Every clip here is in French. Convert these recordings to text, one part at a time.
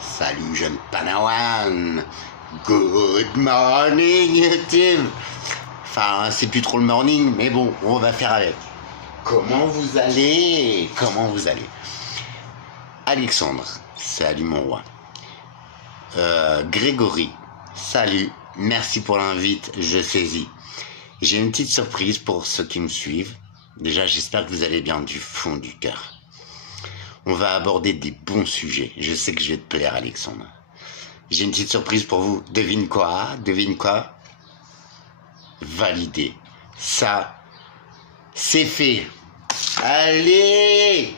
Salut jeune Panawan. Good morning YouTube. Enfin, c'est plus trop le morning, mais bon, on va faire avec. Comment vous allez? Comment vous allez? Alexandre, salut mon roi. Grégory, salut, merci pour l'invite, je saisis. J'ai une petite surprise pour ceux qui me suivent. Déjà, j'espère que vous allez bien du fond du cœur. On va aborder des bons sujets. Je sais que je vais te plaire, Alexandre. J'ai une petite surprise pour vous. Devine quoi? Devine quoi? Validé. Ça, c'est fait. Allez!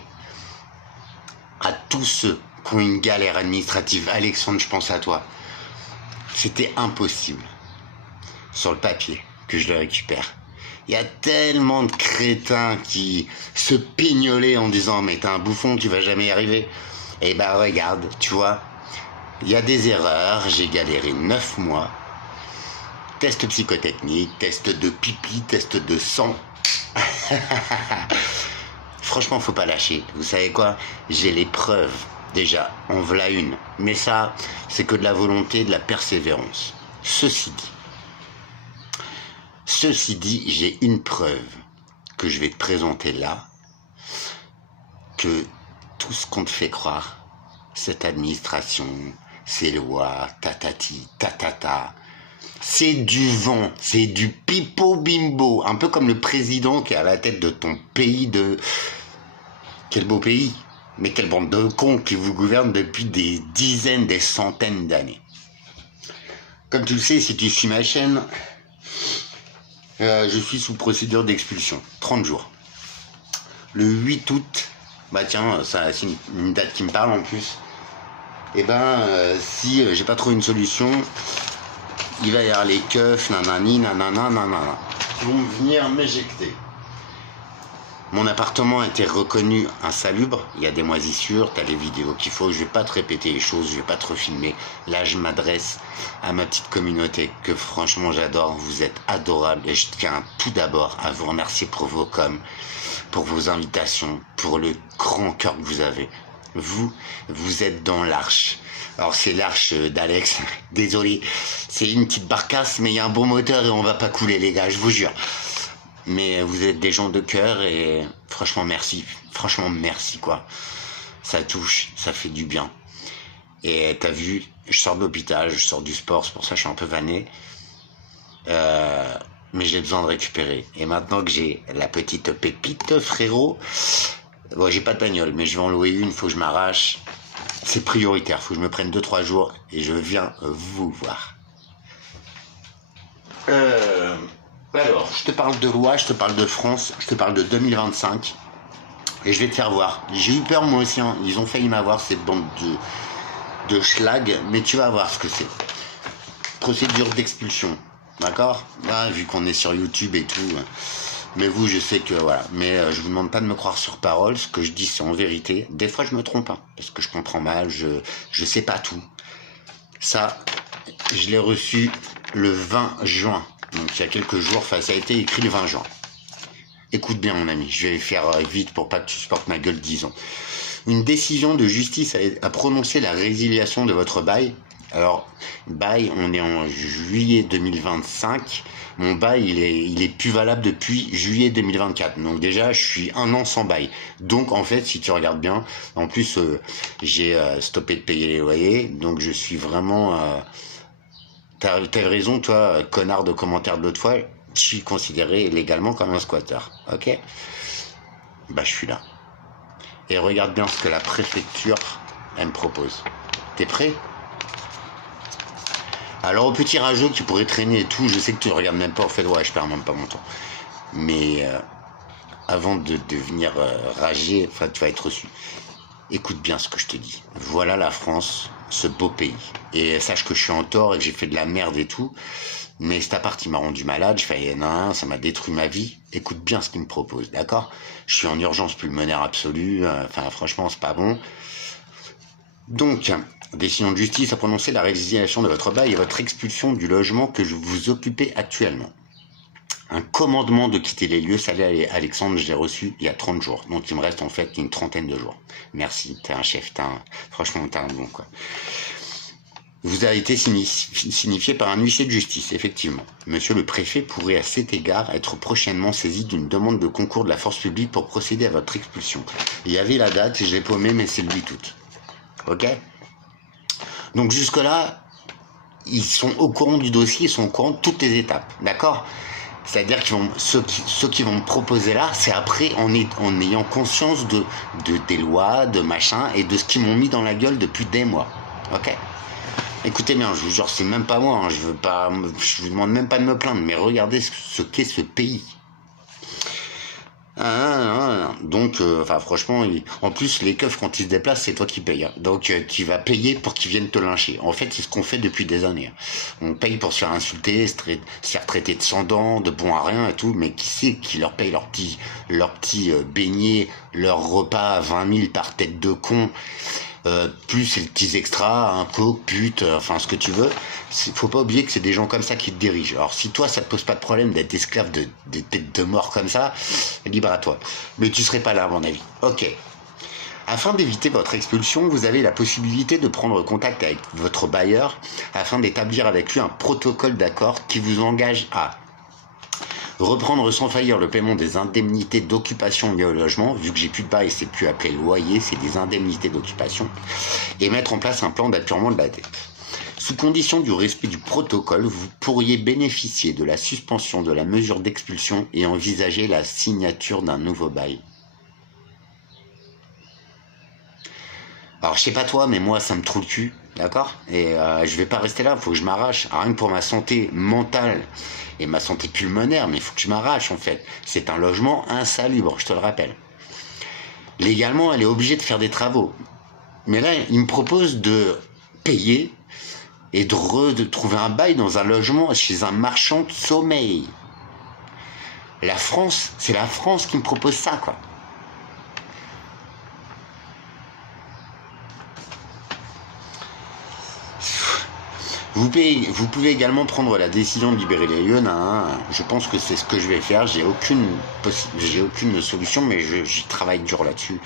À tous ceux qui ont une galère administrative, Alexandre, je pense à toi. C'était impossible. Sur le papier, que je le récupère. Il y a tellement de crétins qui se pignolaient en disant « Mais t'es un bouffon, tu vas jamais y arriver. » Et ben regarde, tu vois, il y a des erreurs, j'ai galéré 9 mois. Test psychotechnique, test de pipi, test de sang. Franchement, faut pas lâcher. Vous savez quoi? J'ai les preuves. Déjà, en voilà une. Mais ça, c'est que de la volonté, de la persévérance. Ceci dit, j'ai une preuve que je vais te présenter là, que tout ce qu'on te fait croire, cette administration, ces lois, tatati, tatata, c'est du vent, c'est du pipeau bimbo, un peu comme le président qui est à la tête de ton pays de... Quel beau pays, mais quelle bande de cons qui vous gouverne depuis des dizaines, des centaines d'années. Comme tu le sais, si tu suis ma chaîne... je suis sous procédure d'expulsion, 30 jours. Le 8 août, bah tiens, ça, c'est une date qui me parle en plus. Et ben, si j'ai pas trouvé une solution, il va y avoir les keufs, nanani, nanana, nanana, qui vont venir m'éjecter. Mon appartement a été reconnu insalubre, il y a des moisissures, t'as les vidéos qu'il faut, je vais pas te répéter les choses, je vais pas te refilmer. Là, je m'adresse à ma petite communauté que franchement j'adore, vous êtes adorables et je tiens tout d'abord à vous remercier pour vos coms, pour vos invitations, pour le grand cœur que vous avez. Vous êtes dans l'arche. Alors c'est l'arche d'Alex, désolé, c'est une petite barcasse mais il y a un bon moteur et on va pas couler les gars, je vous jure. Mais vous êtes des gens de cœur et franchement merci quoi. Ça touche, ça fait du bien. Et t'as vu, je sors de l'hôpital, je sors du sport, c'est pour ça que je suis un peu vanné. Mais j'ai besoin de récupérer. Et maintenant que j'ai la petite pépite, frérot, bon, j'ai pas de bagnole, mais je vais en louer une, faut que je m'arrache. C'est prioritaire, faut que je me prenne 2-3 jours et je viens vous voir. Alors, je te parle de loi, je te parle de France, je te parle de 2025 et je vais te faire voir. J'ai eu peur moi aussi, hein. Ils ont failli m'avoir cette bande de schlag, mais tu vas voir ce que c'est. Procédure d'expulsion, d'accord? Là, vu qu'on est sur YouTube et tout, mais vous, je sais que voilà. Mais je vous demande pas de me croire sur parole, ce que je dis c'est en vérité. Des fois, je me trompe, hein, parce que je comprends mal, je sais pas tout. Ça, je l'ai reçu le 20 juin. Donc il y a quelques jours, enfin ça a été écrit le 20 juin. Écoute bien mon ami, je vais faire vite pour pas que tu supportes ma gueule, disons. Une décision de justice a prononcé la résiliation de votre bail. Alors, bail, on est en juillet 2025. Mon bail, il est plus valable depuis juillet 2024. Donc déjà, je suis 1 an sans bail. Donc en fait, si tu regardes bien, en plus, j'ai stoppé de payer les loyers. Donc je suis vraiment... T'as raison, toi, connard de commentaire de l'autre fois, je suis considéré légalement comme un squatter, ok? Bah, je suis là. Et regarde bien ce que la préfecture, elle me propose. T'es prêt? Alors, au petit rageux, tu pourrais traîner et tout, je sais que tu regardes même pas, en fait, ouais, je perds même pas mon temps. Mais avant de devenir rager, enfin, tu vas être reçu. Écoute bien ce que je te dis. Voilà la France, ce beau pays. Et sache que je suis en tort et que j'ai fait de la merde et tout. Mais cet appart, il m'a rendu malade. Je fais, non, ça m'a détruit ma vie. Écoute bien ce qu'il me propose, d'accord? Je suis en urgence pulmonaire absolue. Enfin, franchement, c'est pas bon. Donc, décision de justice a prononcé la résiliation de votre bail et votre expulsion du logement que vous occupez actuellement. un commandement de quitter les lieux. Salut Alexandre, je l'ai reçu il y a 30 jours. Donc il me reste en fait une trentaine de jours. Merci, t'es un chef, franchement t'es un bon quoi. Vous a été signifié par un huissier de justice, effectivement. Monsieur le préfet pourrait à cet égard être prochainement saisi d'une demande de concours de la force publique pour procéder à votre expulsion. Il y avait la date, je l'ai paumé, mais c'est le 8 août. Ok? Donc jusque-là, ils sont au courant du dossier, ils sont au courant de toutes les étapes. D'accord? C'est-à-dire que ceux qui vont me proposer là, c'est après en ayant conscience des lois, de machin, et de ce qu'ils m'ont mis dans la gueule depuis des mois. Ok? Écoutez bien, je vous jure, c'est même pas moi, hein, je vous demande même pas de me plaindre, mais regardez ce qu'est ce pays. Donc, franchement, en plus, les keufs, quand ils se déplacent, c'est toi qui payes. Hein. Donc, tu vas payer pour qu'ils viennent te lyncher. En fait, c'est ce qu'on fait depuis des années. Hein. On paye pour se faire insulter, se faire traiter de sans dents, de bon à rien et tout, mais qui c'est qui leur paye leurs petits beignets, leur repas à 20 000 par tête de con, plus les petits extras, un coke, pute, enfin ce que tu veux. Faut pas oublier que c'est des gens comme ça qui te dirigent. Alors si toi ça te pose pas de problème d'être esclave des têtes de mort comme ça, libre à toi. Mais tu serais pas là à mon avis. Ok. Afin d'éviter votre expulsion, vous avez la possibilité de prendre contact avec votre bailleur afin d'établir avec lui un protocole d'accord qui vous engage à reprendre sans faillir le paiement des indemnités d'occupation liées au logement, vu que j'ai plus de bail, c'est plus appelé loyer, c'est des indemnités d'occupation, et mettre en place un plan d'apurement de la dette. Sous condition du respect du protocole, vous pourriez bénéficier de la suspension de la mesure d'expulsion et envisager la signature d'un nouveau bail. Alors je sais pas toi, mais moi ça me trouve le cul, d'accord? Et je vais pas rester là, faut que je m'arrache. Rien que pour ma santé mentale et ma santé pulmonaire, mais il faut que je m'arrache en fait. C'est un logement insalubre, je te le rappelle. Légalement, elle est obligée de faire des travaux. Mais là, il me propose de payer et de trouver un bail dans un logement chez un marchand de sommeil. La France, c'est la France qui me propose ça, quoi. Vous pouvez également prendre la décision de libérer les lieux. Je pense que c'est ce que je vais faire. J'ai aucune solution, mais j'y travaille dur là-dessus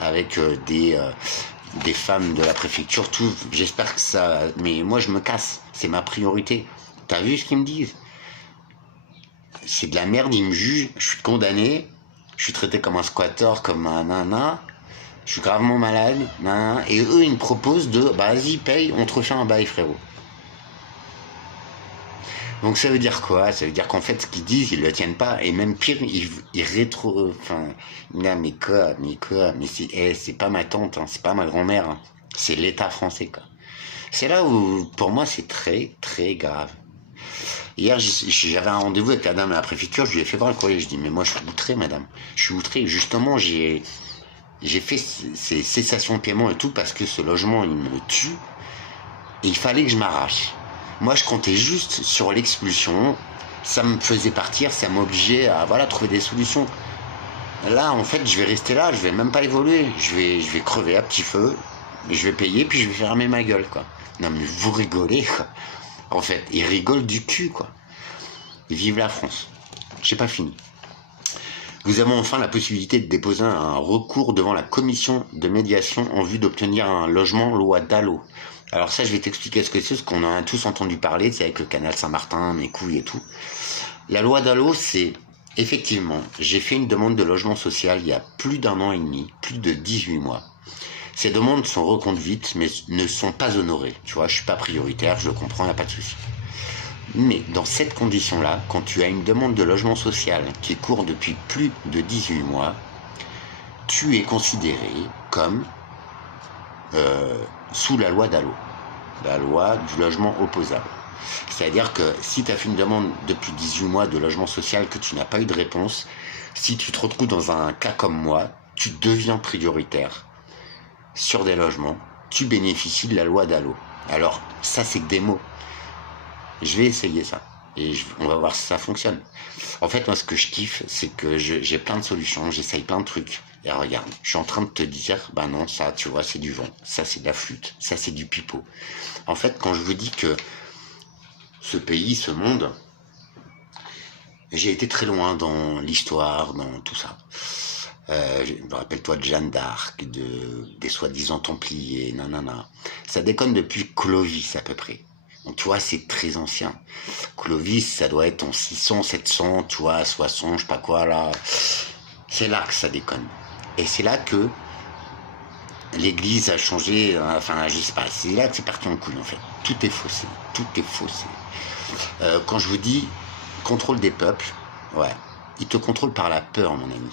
avec des femmes de la préfecture. Tout. J'espère que ça. Mais moi, je me casse. C'est ma priorité. T'as vu ce qu'ils me disent? C'est de la merde. Ils me jugent. Je suis condamné. Je suis traité comme un squatter, comme un nana. Je suis gravement malade. Et eux, ils me proposent vas-y, paye, on te refait un bail, frérot. Donc ça veut dire quoi? Ça veut dire qu'en fait, ce qu'ils disent, ils le tiennent pas. Et même pire, ils rétro... Enfin, non, mais c'est pas ma tante, hein, c'est pas ma grand-mère. Hein. C'est l'État français, quoi. C'est là où, pour moi, c'est très, très grave. Hier, j'avais un rendez-vous avec la dame à la préfecture, je lui ai fait voir le courrier. Je dis, mais moi, je suis outré, madame. Je suis outré. Justement, j'ai fait ces cessations de paiement et tout parce que ce logement, il me tue. Et il fallait que je m'arrache. Moi, je comptais juste sur l'expulsion. Ça me faisait partir, ça m'obligeait à trouver des solutions. Là, en fait, je vais rester là, je vais même pas évoluer. Je vais crever à petit feu, je vais payer, puis je vais fermer ma gueule, quoi. Non, mais vous rigolez, quoi. En fait, ils rigolent du cul, quoi. Vive la France. J'ai pas fini. Nous avons enfin la possibilité de déposer un recours devant la commission de médiation en vue d'obtenir un logement loi Dalo. Alors ça, je vais t'expliquer ce que c'est, parce qu'on en a tous entendu parler, c'est avec le canal Saint-Martin, mes couilles et tout. La loi Dalo, c'est, effectivement, j'ai fait une demande de logement social il y a plus d'1 an et demi, plus de 18 mois. Ces demandes sont reconduites, mais ne sont pas honorées. Tu vois, je suis pas prioritaire, je le comprends, il n'y a pas de souci. Mais dans cette condition-là, quand tu as une demande de logement social qui court depuis plus de 18 mois, tu es considéré comme sous la loi Dalo, la loi du logement opposable. C'est-à-dire que si tu as fait une demande depuis 18 mois de logement social que tu n'as pas eu de réponse, si tu te retrouves dans un cas comme moi, tu deviens prioritaire sur des logements, tu bénéficies de la loi Dalo. Alors, ça c'est que des mots. Je vais essayer ça. Et on va voir si ça fonctionne. En fait, moi, ce que je kiffe, c'est que j'ai plein de solutions, j'essaye plein de trucs. Et regarde, je suis en train de te dire, non, ça, tu vois, c'est du vent. Ça, c'est de la flûte. Ça, c'est du pipeau. En fait, quand je vous dis que ce pays, ce monde, J'ai été très loin dans l'histoire, dans tout ça. Rappelle-toi de Jeanne d'Arc, des soi-disant Templiers, nanana. Ça déconne depuis Clovis à peu près. Donc tu vois, c'est très ancien. Clovis, ça doit être en 600, 700, tu vois, 60, je sais pas quoi là. C'est là que ça déconne. Et c'est là que l'Église a changé, enfin je sais pas, c'est là que c'est parti en couille en fait. Tout est faussé, tout est faussé. Quand je vous dis contrôle des peuples, ouais, ils te contrôlent par la peur, mon ami.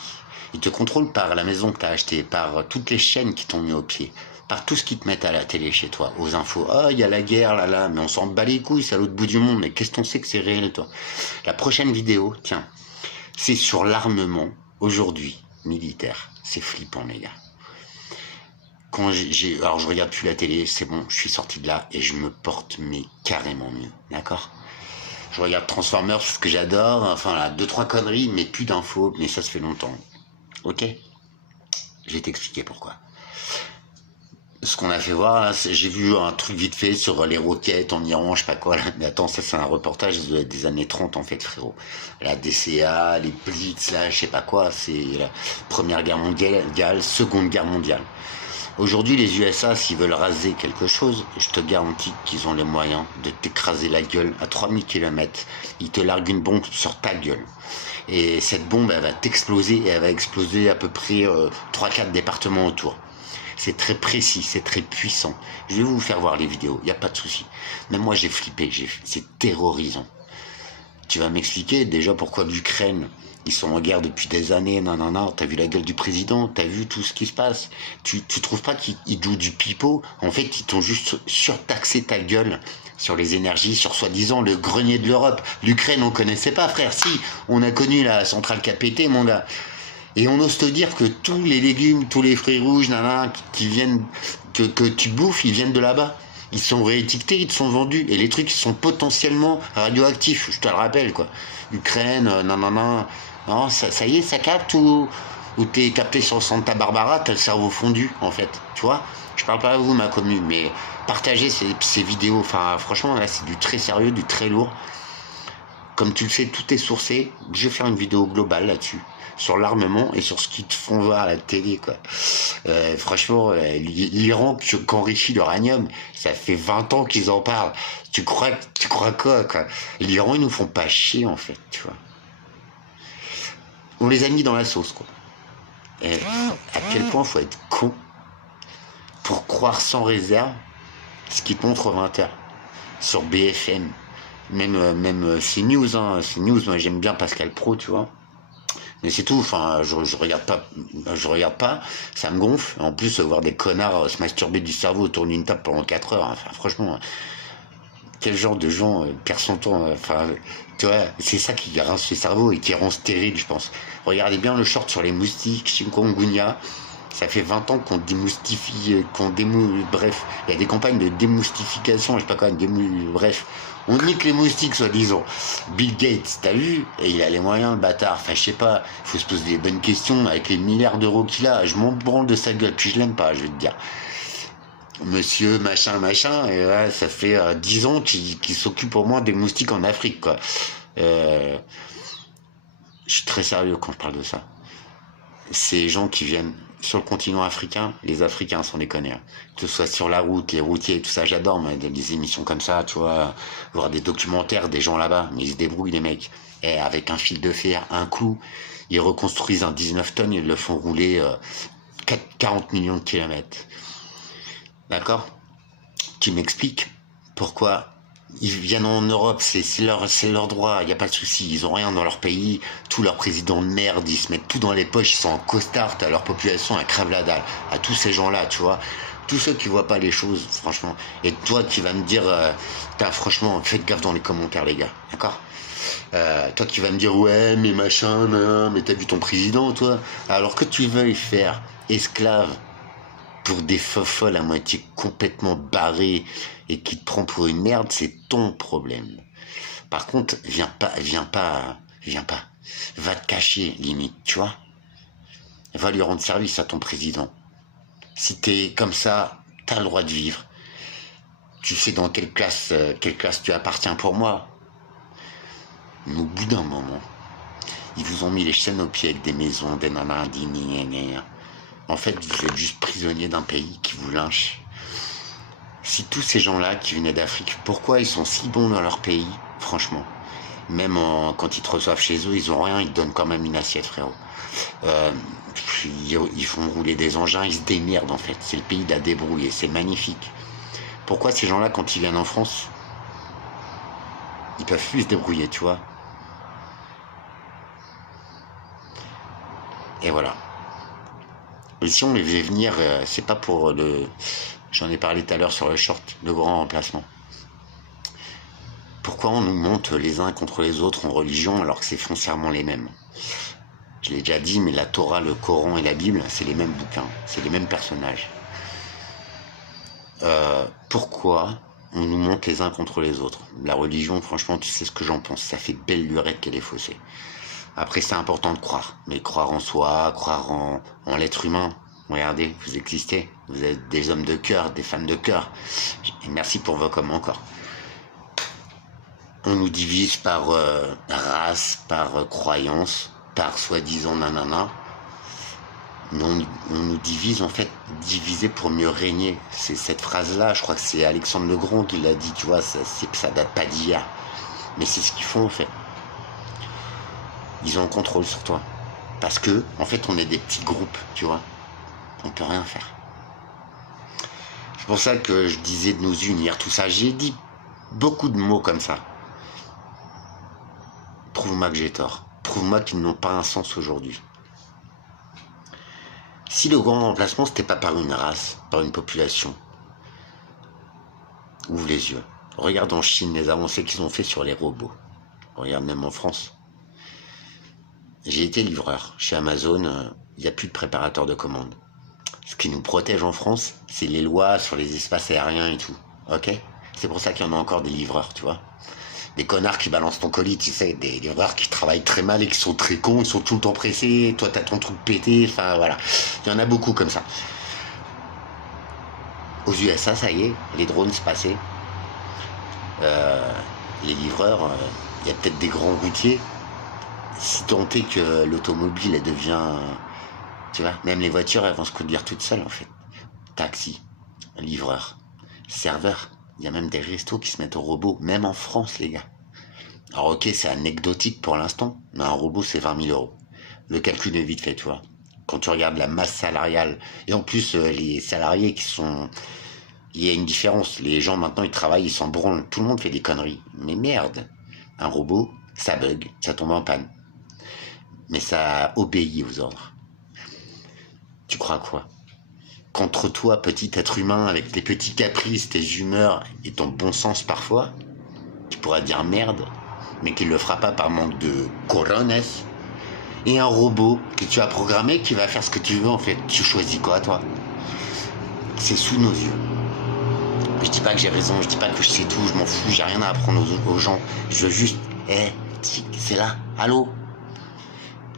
Ils te contrôlent par la maison que tu as achetée, par toutes les chaînes qui t'ont mis au pied, par tout ce qu'ils te mettent à la télé chez toi, aux infos. Oh, il y a la guerre là, mais on s'en bat les couilles, c'est à l'autre bout du monde, mais qu'est-ce qu'on sait que c'est réel, toi? La prochaine vidéo, tiens, c'est sur l'armement, aujourd'hui, militaire. C'est flippant, les gars. Alors je regarde plus la télé, c'est bon, je suis sorti de là et je me porte mais carrément mieux, d'accord? Je regarde Transformers, ce que j'adore, enfin là, 2-3 conneries, mais plus d'infos, mais ça fait longtemps. Ok? Je vais t'expliquer pourquoi. Ce qu'on a fait voir, là, j'ai vu un truc vite fait sur les roquettes en Iran, je sais pas quoi, là. Mais attends, ça c'est un reportage des années 30 en fait, frérot. La DCA, les Blitz, là, je sais pas quoi, c'est la Première Guerre mondiale, Seconde Guerre mondiale. Aujourd'hui, les USA, s'ils veulent raser quelque chose, je te garantis qu'ils ont les moyens de t'écraser la gueule à 3000 km. Ils te larguent une bombe sur ta gueule. Et cette bombe, elle va t'exploser et elle va exploser à peu près 3-4 départements autour. C'est très précis, c'est très puissant. Je vais vous faire voir les vidéos, il n'y a pas de souci. Même moi, j'ai flippé, c'est terrorisant. Tu vas m'expliquer déjà pourquoi l'Ukraine, ils sont en guerre depuis des années, non, t'as vu la gueule du président, t'as vu tout ce qui se passe. Tu trouves pas qu'ils jouent du pipeau? En fait, ils t'ont juste surtaxé ta gueule sur les énergies, sur soi-disant le grenier de l'Europe. L'Ukraine, on connaissait pas, frère. Si, on a connu la centrale qui a pété, mon gars. Et on ose te dire que tous les légumes, tous les fruits rouges, qui viennent, que tu bouffes, ils viennent de là-bas. Ils sont réétiquetés, ils te sont vendus. Et les trucs, ils sont potentiellement radioactifs, je te le rappelle, quoi. Ukraine, non, ça y est, ça capte ou t'es capté sur Santa Barbara, t'as le cerveau fondu, en fait. Tu vois? Je parle pas à vous, ma commune, mais partagez ces vidéos. Enfin, franchement, là, c'est du très sérieux, du très lourd. Comme tu le sais, tout est sourcé. Je vais faire une vidéo globale là-dessus, sur l'armement et sur ce qu'ils te font voir à la télé, quoi. Franchement, l'Iran qu'enrichit l'uranium, ça fait 20 ans qu'ils en parlent. Tu crois quoi? L'Iran, ils nous font pas chier, en fait, tu vois. On les a mis dans la sauce, quoi. Et à quel point faut être con pour croire sans réserve ce qu'ils te montrent 20h sur BFM. Même CNews, hein. CNews, moi j'aime bien Pascal Pro, tu vois. Mais c'est tout, enfin, je regarde pas, ça me gonfle. En plus, voir des connards se masturber du cerveau autour d'une table pendant 4 heures, enfin, franchement, quel genre de gens perd son temps, enfin, tu vois, c'est ça qui rince le cerveau et qui rend stérile, je pense. Regardez bien le short sur les moustiques, chikungunya. Ça fait 20 ans qu'on démoustifie, bref, il y a des campagnes de démoustification, je sais pas quoi, bref. On nique les moustiques, soi-disant. Bill Gates, t'as vu? Et il a les moyens, le bâtard. Enfin, je sais pas, il faut se poser des bonnes questions. Avec les milliards d'euros qu'il a, je m'en branle de sa gueule. Puis je l'aime pas, je vais te dire. Monsieur, machin, et ouais, ça fait 10 ans qu'il s'occupe au moins des moustiques en Afrique, quoi. Je suis très sérieux quand je parle de ça. Ces gens qui viennent sur le continent africain, les Africains sont des connards. Que ce soit sur la route, les routiers, tout ça, j'adore, mais des émissions comme ça, tu vois, voir des documentaires des gens là-bas, mais ils se débrouillent, les mecs. Et avec un fil de fer, un clou, ils reconstruisent un 19 tonnes, ils le font rouler 40 millions de kilomètres. D'accord? Tu m'expliques pourquoi ils viennent en Europe, c'est leur droit, il n'y a pas de souci, ils ont rien dans leur pays, tous leurs présidents de merde, ils se mettent tout dans les poches, ils sont en costard, à leur population, elle crève la dalle, à tous ces gens-là, tu vois, tous ceux qui voient pas les choses, franchement, et toi qui vas me dire, franchement, faites gaffe dans les commentaires, les gars, d'accord? Toi qui vas me dire, ouais, mais machin, mais t'as vu ton président, toi? Alors que tu veuilles faire esclave pour des fofolles à moitié complètement barrées et qui te prend pour une merde, c'est ton problème. Par contre, viens pas. Va te cacher, limite, tu vois. Va lui rendre service à ton président. Si t'es comme ça, t'as le droit de vivre. Tu sais dans quelle classe tu appartiens pour moi. Mais au bout d'un moment, Ils vous ont mis les chaînes aux pieds avec des maisons, des nanas, des gna. En fait, vous êtes juste prisonnier d'un pays qui vous lynche. Si tous ces gens-là qui venaient d'Afrique, pourquoi ils sont si bons dans leur pays, franchement? Même quand ils te reçoivent chez eux, ils ont rien, ils te donnent quand même une assiette, frérot. Ils font rouler des engins, ils se démerdent en fait. C'est le pays de la débrouille et c'est magnifique. Pourquoi ces gens-là, quand ils viennent en France, ils peuvent plus se débrouiller, tu vois? Et voilà. Et si on les faisait venir, c'est pas pour le... J'en ai parlé tout à l'heure sur le short, le grand remplacement. Pourquoi on nous monte les uns contre les autres en religion alors que c'est foncièrement les mêmes? Je l'ai déjà dit, mais la Torah, le Coran et la Bible, c'est les mêmes bouquins, c'est les mêmes personnages. Pourquoi on nous monte les uns contre les autres? La religion, franchement, tu sais ce que j'en pense, ça fait belle lurette qu'elle est faussée. Après, c'est important de croire, mais croire en soi, croire en l'être humain. Regardez, vous existez, vous êtes des hommes de cœur, des femmes de cœur. Et merci pour vos commentaires encore. On nous divise par race, par croyance, par soi-disant nanana. Mais on nous divise, en fait, diviser pour mieux régner. C'est cette phrase-là, je crois que c'est Alexandre Le Grand qui l'a dit, tu vois, ça date pas d'hier. Mais c'est ce qu'ils font, en fait. Ils ont le contrôle sur toi. Parce que, en fait, on est des petits groupes, tu vois. On peut rien faire. C'est pour ça que je disais de nous unir, tout ça. J'ai dit beaucoup de mots comme ça. Prouve-moi que j'ai tort. Prouve-moi qu'ils n'ont pas un sens aujourd'hui. Si le grand remplacement, c'était pas par une race, par une population, ouvre les yeux. Regarde en Chine les avancées qu'ils ont fait sur les robots. Regarde même en France. J'ai été livreur. Chez Amazon, il n'y a plus de préparateur de commandes. Ce qui nous protège en France, c'est les lois sur les espaces aériens et tout. Ok? C'est pour ça qu'il y en a encore des livreurs, tu vois. Des connards qui balancent ton colis, tu sais, des livreurs qui travaillent très mal et qui sont très cons, ils sont tout le temps pressés, toi t'as ton truc pété, enfin voilà. Il y en a beaucoup comme ça. Aux USA, ça y est, les drones se passaient. Les livreurs, il y a peut-être des grands routiers. Si tant est que l'automobile, elle devient... Tu vois, même les voitures, elles vont se conduire toutes seules, en fait. Taxi, livreur, serveur. Il y a même des restos qui se mettent au robot, même en France, les gars. Alors, ok, c'est anecdotique pour l'instant, mais un robot, c'est 20 000 euros. Le calcul est vite fait, tu vois. Quand tu regardes la masse salariale, et en plus, les salariés qui sont... Il y a une différence. Les gens, maintenant, ils travaillent, ils s'en branlent. Tout le monde fait des conneries. Mais merde, un robot, ça bug, ça tombe en panne. Mais ça obéit aux ordres. Tu crois quoi? Contre toi, petit être humain, avec tes petits caprices, tes humeurs et ton bon sens parfois, tu pourras dire merde, mais qu'il le fera pas par manque de corones. Et un robot que tu as programmé qui va faire ce que tu veux, en fait. Tu choisis quoi, toi? C'est sous nos yeux. Je dis pas que j'ai raison, je dis pas que je sais tout, je m'en fous, j'ai rien à apprendre aux gens. Je veux juste, c'est là, allô?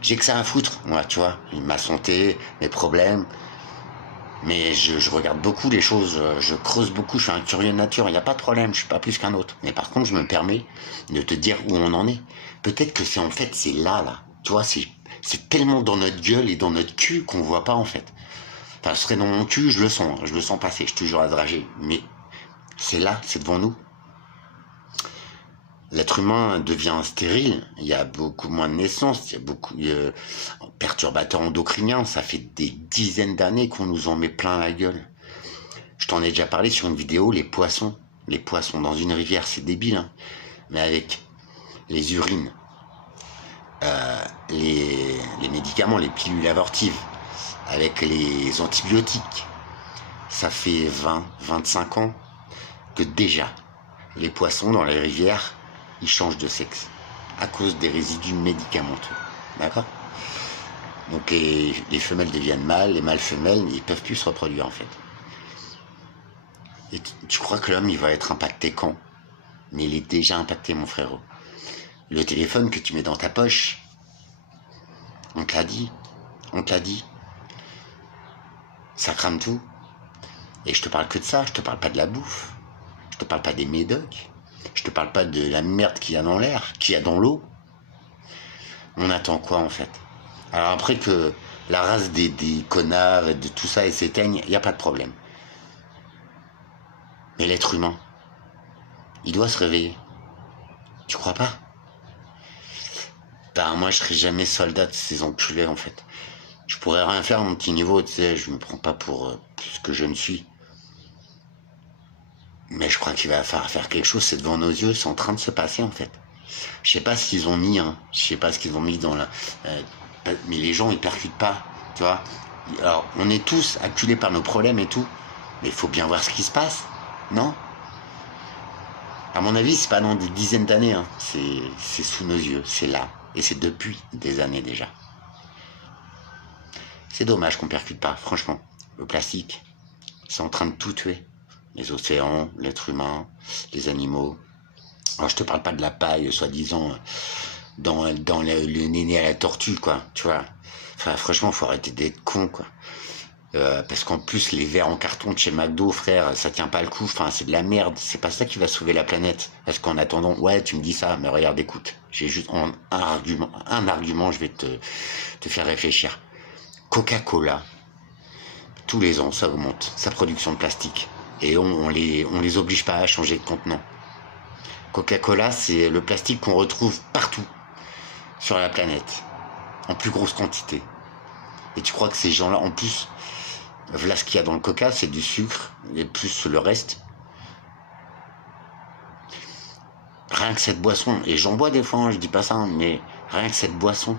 J'ai que ça à foutre, moi, tu vois, ma santé, mes problèmes. Mais je regarde beaucoup les choses, je creuse beaucoup, je suis un curieux de nature, il n'y a pas de problème, je suis pas plus qu'un autre. Mais par contre, je me permets de te dire où on en est. Peut-être que c'est en fait, c'est là. Tu vois, c'est tellement dans notre gueule et dans notre cul qu'on voit pas, en fait. Enfin, ce serait dans mon cul, je le sens passer, je te jure à drager. Mais c'est là, c'est devant nous. L'être humain devient stérile, il y a beaucoup moins de naissances, il y a beaucoup de perturbateurs endocriniens, ça fait des dizaines d'années qu'on nous en met plein la gueule. Je t'en ai déjà parlé sur une vidéo, les poissons dans une rivière, c'est débile, hein, mais avec les urines, les médicaments, les pilules abortives, avec les antibiotiques, ça fait 20-25 ans que déjà, les poissons dans les rivières, ils changent de sexe à cause des résidus médicamenteux. D'accord? Donc les femelles deviennent mâles, les mâles femelles, ils peuvent plus se reproduire en fait. Et tu crois que l'homme il va être impacté quand? Mais il est déjà impacté, mon frérot. Le téléphone que tu mets dans ta poche, on te l'a dit, ça crame tout. Et je te parle que de ça, je te parle pas de la bouffe, je te parle pas des médocs. Je te parle pas de la merde qu'il y a dans l'air, qu'il y a dans l'eau. On attend quoi en fait? Alors après que la race des connards et de tout ça elle s'éteigne, il n'y a pas de problème. Mais l'être humain, il doit se réveiller. Tu crois pas? Ben moi je serai jamais soldat de ces enculés en fait. Je pourrais rien faire à mon petit niveau, tu sais, je me prends pas pour ce que je ne suis. Mais je crois qu'il va falloir faire quelque chose, c'est devant nos yeux, c'est en train de se passer en fait. Je sais pas ce qu'ils ont mis, hein. Je sais pas ce qu'ils ont mis dans la... mais les gens ils percutent pas, tu vois. Alors on est tous acculés par nos problèmes et tout, mais il faut bien voir ce qui se passe, non? À mon avis, c'est pas dans des dizaines d'années, hein. C'est sous nos yeux, c'est là. Et c'est depuis des années déjà. C'est dommage qu'on percute pas, franchement. Le plastique, c'est en train de tout tuer. Les océans, l'être humain, les animaux. Alors je te parle pas de la paille, soi-disant, dans le néné à la tortue, quoi, tu vois. Enfin, franchement, faut arrêter d'être con, quoi. Parce qu'en plus, les verres en carton de chez McDo, frère, ça tient pas le coup. Enfin, c'est de la merde. C'est pas ça qui va sauver la planète. Parce qu'en attendant, ouais, tu me dis ça, mais regarde, écoute, j'ai juste un argument, je vais te faire réfléchir. Coca-Cola, tous les ans, ça augmente sa production de plastique. Et on les oblige pas à changer de contenant. Coca-Cola, c'est le plastique qu'on retrouve partout sur la planète, en plus grosse quantité. Et tu crois que ces gens-là, en plus, voilà ce qu'il y a dans le coca, c'est du sucre, et plus le reste. Rien que cette boisson, et j'en bois des fois, hein, je dis pas ça, mais rien que cette boisson,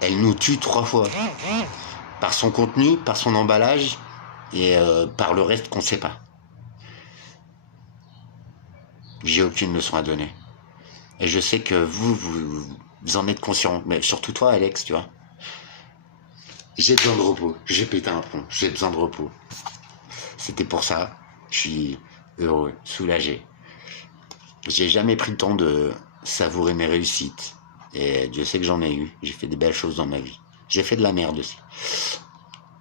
elle nous tue 3 fois. Par son contenu, par son emballage, et par le reste qu'on sait pas. J'ai aucune leçon à donner. Et je sais que vous en êtes conscient, mais surtout toi, Alex, tu vois. J'ai besoin de repos, j'ai pété un plomb, j'ai besoin de repos. C'était pour ça, je suis heureux, soulagé. J'ai jamais pris le temps de savourer mes réussites. Et Dieu sait que j'en ai eu, j'ai fait des belles choses dans ma vie. J'ai fait de la merde aussi.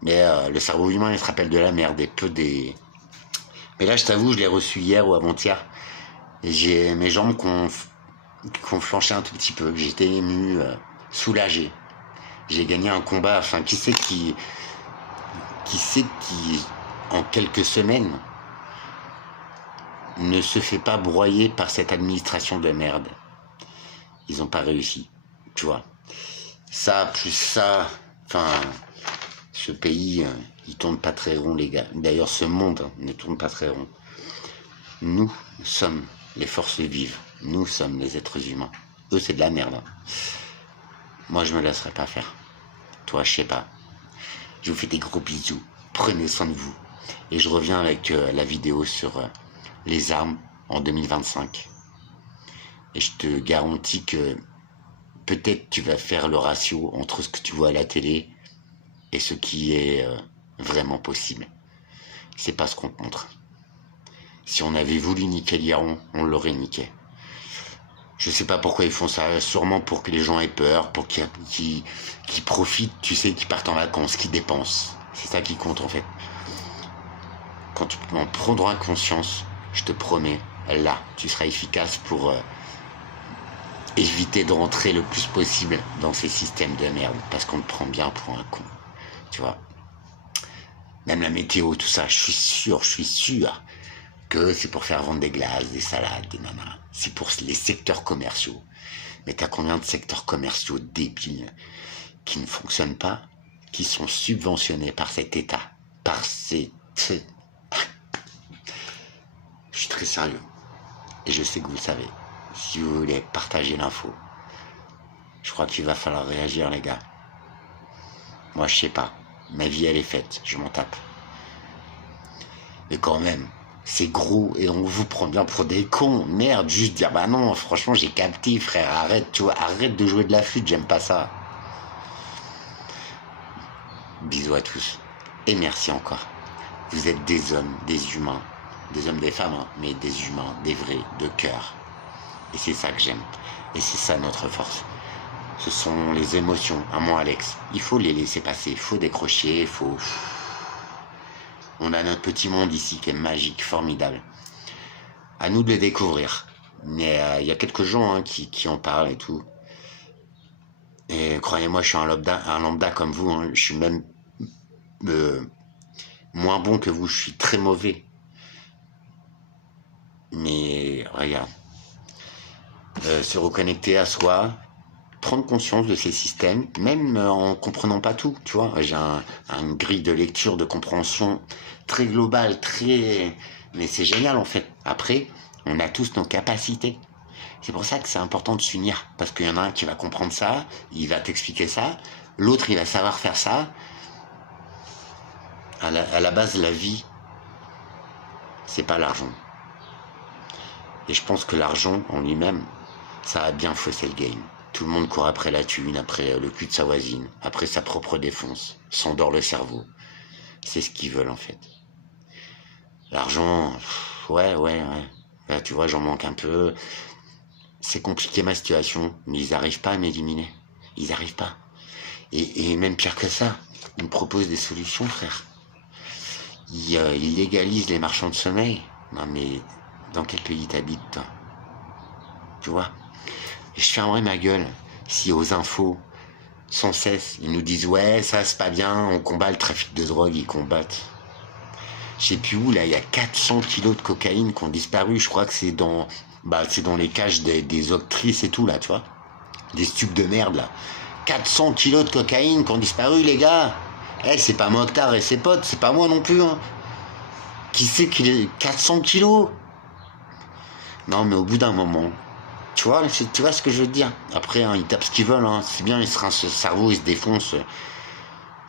Mais le cerveau humain, il se rappelle de la merde et peu des... Mais là, je t'avoue, je l'ai reçu hier ou avant-hier. Et j'ai mes jambes qui ont flanché un tout petit peu. J'étais ému, soulagé. J'ai gagné un combat. Enfin, qui sait qui, en quelques semaines, ne se fait pas broyer par cette administration de merde. Ils n'ont pas réussi, tu vois. Ça, plus ça, enfin, ce pays, il tourne pas très rond, les gars. D'ailleurs, ce monde ne tourne pas très rond. Nous sommes les forces vives. Nous sommes les êtres humains. Eux, c'est de la merde. Moi, je me laisserai pas faire. Toi, je sais pas. Je vous fais des gros bisous. Prenez soin de vous. Et je reviens avec la vidéo sur les armes en 2025. Et je te garantis que peut-être tu vas faire le ratio entre ce que tu vois à la télé et ce qui est vraiment possible. C'est pas ce qu'on te montre. Si on avait voulu niquer l'Iran, on l'aurait niqué. Je sais pas pourquoi ils font ça, sûrement pour que les gens aient peur, pour qu'ils profitent, tu sais, qu'ils partent en vacances, qu'ils dépensent. C'est ça qui compte en fait. Quand tu en prendras conscience, je te promets, là, tu seras efficace pour éviter de rentrer le plus possible dans ces systèmes de merde, parce qu'on te prend bien pour un con, tu vois. Même la météo, tout ça, je suis sûr que c'est pour faire vendre des glaces, des salades, des nanas. C'est pour les secteurs commerciaux. Mais t'as combien de secteurs commerciaux débiles qui ne fonctionnent pas, qui sont subventionnés par cet État, par ces... Je suis très sérieux. Et je sais que vous le savez. Si vous voulez partager l'info, je crois qu'il va falloir réagir, les gars. Moi, je sais pas. Ma vie, elle est faite. Je m'en tape. Mais quand même, c'est gros et on vous prend bien pour des cons. Merde, juste dire, bah non, franchement, j'ai capté, frère. Arrête, tu vois, arrête de jouer de la flûte, j'aime pas ça. Bisous à tous. Et merci encore. Vous êtes des hommes, des humains. Des hommes, des femmes, hein, mais des humains, des vrais, de cœur. Et c'est ça que j'aime. Et c'est ça notre force. Ce sont les émotions, à moi Alex. Il faut les laisser passer, il faut décrocher, il faut... On a notre petit monde ici qui est magique, formidable. À nous de le découvrir. Mais il y a quelques gens hein, qui en parlent et tout. Et croyez-moi, je suis un lambda comme vous, hein. Je suis même euh, moins bon que vous, je suis très mauvais. Mais regarde, se reconnecter à soi, prendre conscience de ces systèmes, même en comprenant pas tout, tu vois. J'ai une grille de lecture, de compréhension très globale, très... Mais c'est génial en fait. Après, on a tous nos capacités. C'est pour ça que c'est important de s'unir, parce qu'il y en a un qui va comprendre ça, il va t'expliquer ça, l'autre il va savoir faire ça. À la base, la vie, c'est pas l'argent. Et je pense que l'argent en lui-même, ça a bien faussé le game. Tout le monde court après la thune, après le cul de sa voisine, après sa propre défonce, s'endort le cerveau. C'est ce qu'ils veulent en fait. L'argent, ouais. Là, tu vois, j'en manque un peu. C'est compliqué ma situation, mais ils n'arrivent pas à m'éliminer. Ils n'arrivent pas. Et même pire que ça, ils me proposent des solutions, frère. Ils légalisent les marchands de sommeil. Non mais, dans quel pays t'habites, toi? Tu vois? Et je fermerai ma gueule si aux infos, sans cesse, ils nous disent ouais, ça c'est pas bien, on combat le trafic de drogue, ils combattent. Je sais plus où, là, il y a 400 kilos de cocaïne qui ont disparu, je crois que c'est dans les cages des octrices et tout, là, tu vois. Des stupes de merde, là. 400 kilos de cocaïne qui ont disparu, les gars. Eh, c'est pas Mokhtar et ses potes, c'est pas moi non plus, hein. Qui sait qu'il est 400 kilos? Non, mais au bout d'un moment, tu vois ce que je veux te dire. Après, hein, ils tapent ce qu'ils veulent, hein. C'est bien, ils se rincent le cerveau, ils se défoncent.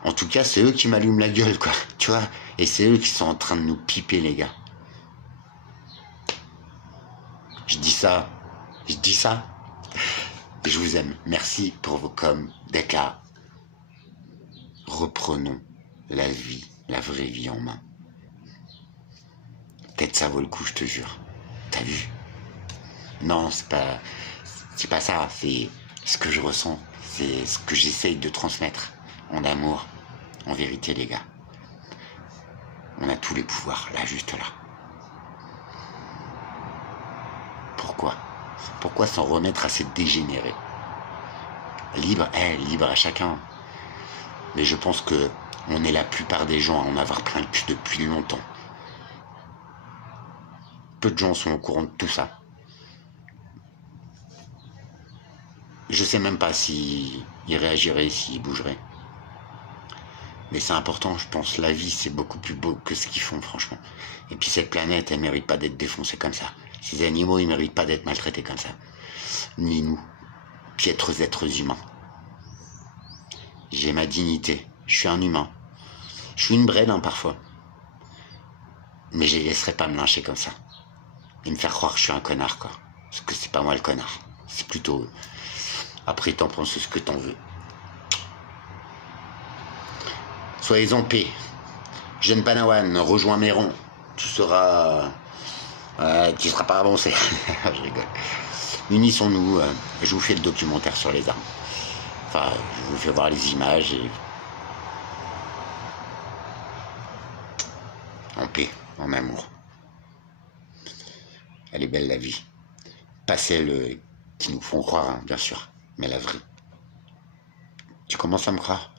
En tout cas, c'est eux qui m'allument la gueule, quoi. Tu vois. Et c'est eux qui sont en train de nous piper, les gars. Je dis ça. Je vous aime. Merci pour vos coms d'être là. Reprenons la vie, la vraie vie en main. Peut-être ça vaut le coup, je te jure. T'as vu? Non, c'est pas ça. C'est ce que je ressens. C'est ce que j'essaye de transmettre en amour. En vérité, les gars. On a tous les pouvoirs, là, juste là. Pourquoi s'en remettre à ces dégénérés? Libre à chacun. Mais je pense que on est la plupart des gens à en avoir plein le cul depuis longtemps. Peu de gens sont au courant de tout ça. Je sais même pas s'ils réagiraient, s'ils bougeraient. Mais c'est important, je pense. La vie, c'est beaucoup plus beau que ce qu'ils font, franchement. Et puis cette planète, elle mérite pas d'être défoncée comme ça. Ces animaux, ils méritent pas d'être maltraités comme ça. Ni nous, piètres êtres humains. J'ai ma dignité. Je suis un humain. Je suis une brêle, hein, parfois. Mais je les laisserai pas me lyncher comme ça. Et me faire croire que je suis un connard, quoi. Parce que c'est pas moi le connard. C'est plutôt eux. Après, t'en penses ce que t'en veux. Soyez en paix. Jeune Panawan, rejoins mes rangs. Tu seras pas avancé. Je rigole. Unissons-nous. Je vous fais le documentaire sur les armes. Enfin, je vous fais voir les images et... En paix, en amour. Elle est belle la vie. Pas celle qui nous font croire, hein, bien sûr, mais la vraie. Tu commences à me croire?